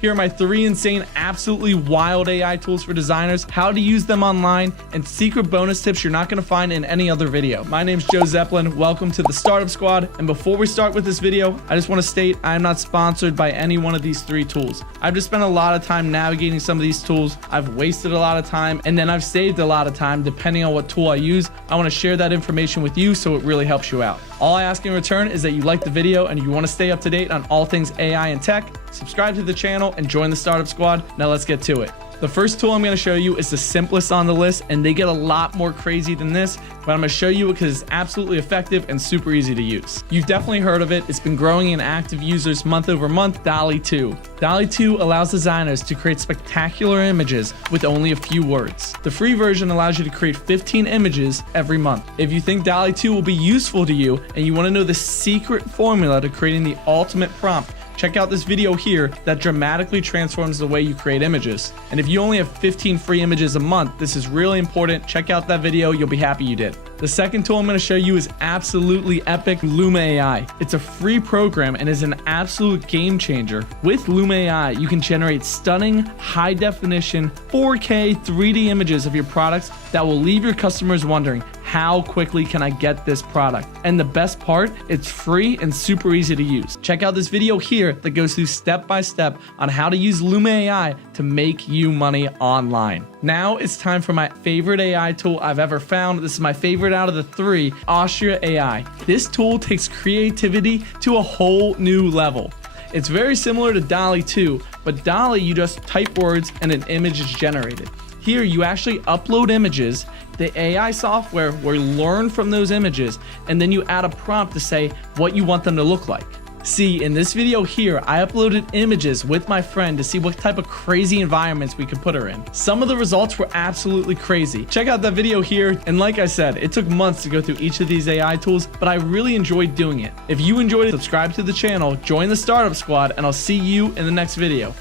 Here are my 3 insane, absolutely wild AI tools for designers, how to use them online, and secret bonus tips you're not going to find in any other video. My name's Joe Zeppelin. Welcome to the Startup Squad. And before we start with this video, I just want to state I am not sponsored by any one of these 3 tools. I've just spent a lot of time navigating some of these tools. I've wasted a lot of time, and then I've saved a lot of time depending on what tool I use. I want to share that information with you so it really helps you out. All I ask in return is that you like the video and you want to stay up to date on all things AI and tech. Subscribe to the channel and join the Startup Squad. Now let's get to it. The first tool I'm going to show you is the simplest on the list, and they get a lot more crazy than this, but I'm going to show you because it's absolutely effective and super easy to use. You've definitely heard of it. It's been growing in active users month over month, Dalle 2. Dalle 2 allows designers to create spectacular images with only a few words. The free version allows you to create 15 images every month. If you think Dalle 2 will be useful to you and you want to know the secret formula to creating the ultimate prompt, check out this video here that dramatically transforms the way you create images. And if you only have 15 free images a month, this is really important. Check out that video. You'll be happy you did. The second tool I'm going to show you is absolutely epic, Luma AI. It's a free program and is an absolute game changer. With Luma AI, you can generate stunning, high definition, 4K 3D images of your products that will leave your customers wondering, how quickly can I get this product? And the best part, it's free and super easy to use. Check out this video here that goes through step by step on how to use Luma AI to make you money online. Now it's time for my favorite AI tool I've ever found. This is my favorite out of the 3, Austria AI. This tool takes creativity to a whole new level. It's very similar to Dalle 2, but Dalle, you just type words and an image is generated. Here, you actually upload images. The AI software will learn from those images, and then you add a prompt to say what you want them to look like. See, in this video here, I uploaded images with my friend to see what type of crazy environments we could put her in. Some of the results were absolutely crazy. Check out that video here. And like I said, it took months to go through each of these AI tools, but I really enjoyed doing it. If you enjoyed it, subscribe to the channel, join the Startup Squad, and I'll see you in the next video.